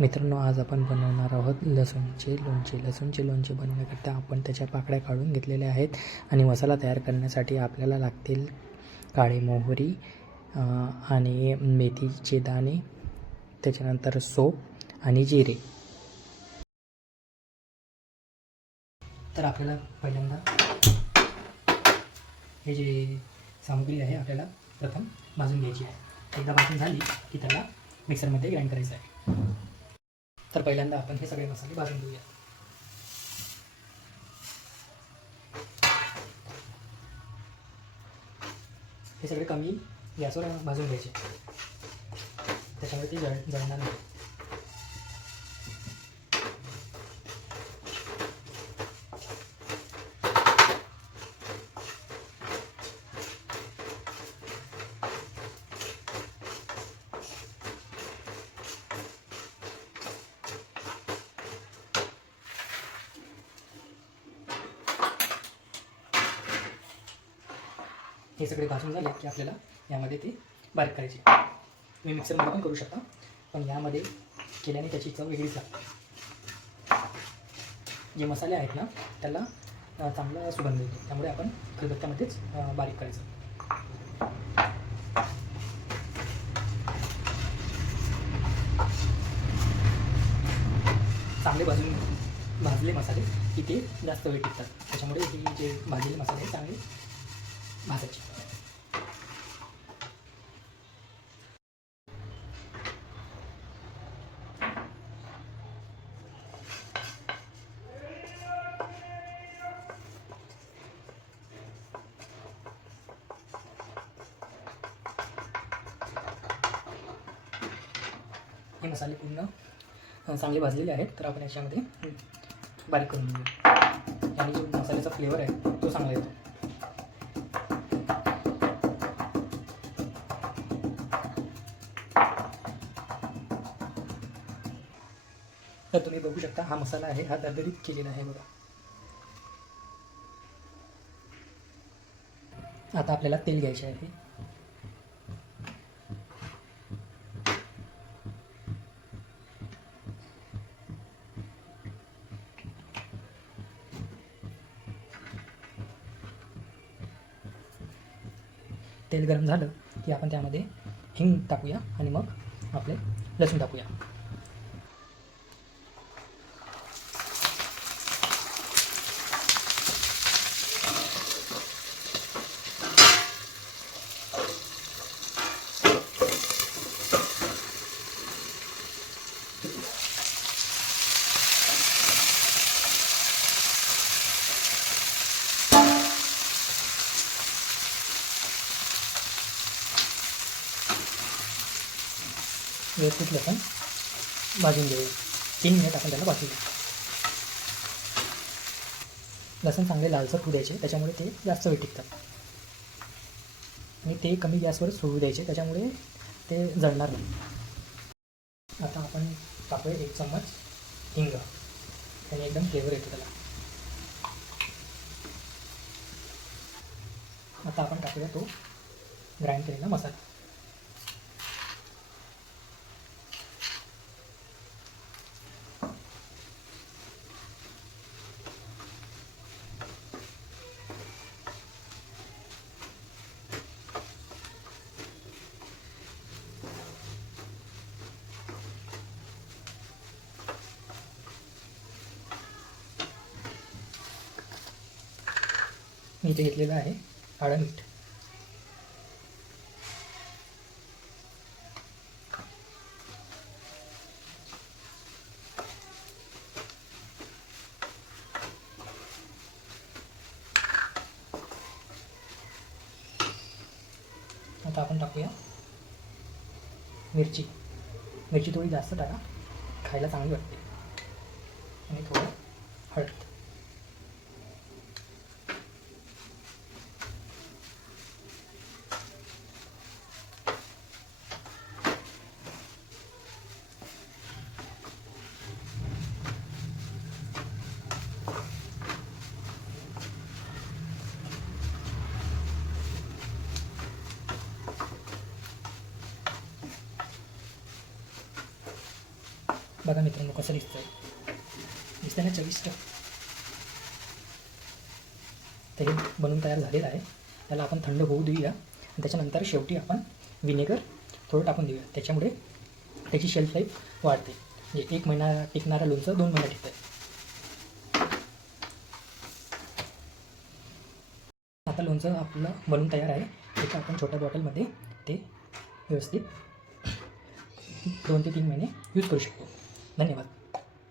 मित्रांनो आज आपण बनवणार आहोत लसूणचे लोणचे. लसूणचे लोणचे बनवण्याकरता आपण त्याच्या पाकळ्या काढून घेतलेल्या आहेत आणि मसाला तयार करण्यासाठी आपल्याला लागतील काळी मोहरी आणि मेथीचे दाणे त्याच्यानंतर सोप आणि जिरे. तर आपल्याला पहिल्यांदा हे जे सामग्री आहे आपल्याला प्रथम भाजून घ्यायची आहे. एकदा भाजून झाली की त्याला मिक्सरमध्ये ग्राइंड करायचं आहे. तर पहिल्यांदा आपण हे सगळे मसाले भाजून घेऊया. हे सगळे कमी गॅसवर भाजून घ्यायचे. त्याच्यामुळे ते जळ जळणार नाही. हे सगळे भाजून झाले की आपल्याला यामध्ये ते बारीक करायचे. तुम्ही मिक्सरमध्ये पण करू शकता पण यामध्ये केल्याने त्याची चव वेगळीच लागते. जे मसाले आहेत ना त्याला चांगला सुगंध येतो. त्यामुळे आपण खलबत्त्यामध्येच बारीक करायचं. चांगले भाजून भाजले मसाले की ते जास्त वेळ टिकतात. त्याच्यामुळे हे जे भाजलेले मसाले आहेत चांगले भाजायचे हे मसाले पूर्ण चांगले भाजलेले आहेत तर आपण याच्यामध्ये बारीक करून घेऊ आणि जो मसाल्याचा फ्लेवर आहे तो चांगला येतो. तर तुम्ही बघू शकता हा मसाला आहे हा दरदरीत केलेला आहे बघा. आता आपल्याला तेल घ्यायचे आहे. तेल गरम झालं की आपण त्यामध्ये हिंग टाकूया आणि मग आपले लसूण टाकूया. व्यवस्थित लसूण भाजून घेऊया. तीन मिनिट आपण त्याला भाजूया लसूण चांगले लालसर होऊ द्यायचे त्याच्यामुळे ते जास्त वेळ टिकतात. आणि ते कमी गॅसवर सोडू द्यायचे त्याच्यामुळे ते जळणार नाही. आता आपण टाकूया एक चम्मच हिंग. त्याने एकदम फ्लेवर येतो त्याला. आता आपण टाकूया तो ग्राइंड केलेला मसाला. मी इथे घेतलेलं आहे काळं मीठ. आता आपण टाकूया मिरची. मिरची थोडी जास्त टाका खायला चांगली वाटते. आणि थोडं हळद. बघा मित्रांनो कसं दिसतंय. दिसतंय ना चविष्ट. तर हे बनून तयार झालेलं आहे. त्याला आपण थंड होऊ देऊया. आणि त्याच्यानंतर शेवटी आपण विनेगर थोडं टाकून देऊया. त्याच्यामुळे त्याची शेल्फ लाईफ वाढते. म्हणजे एक महिना टिकणारं लोणचं दोन महिना टिकतं आता लोणचं आपलं बनून तयार आहे. एका आपण छोट्या बॉटलमध्ये ते व्यवस्थित दोन ते तीन महिने यूज करू शकतो. धन्यवाद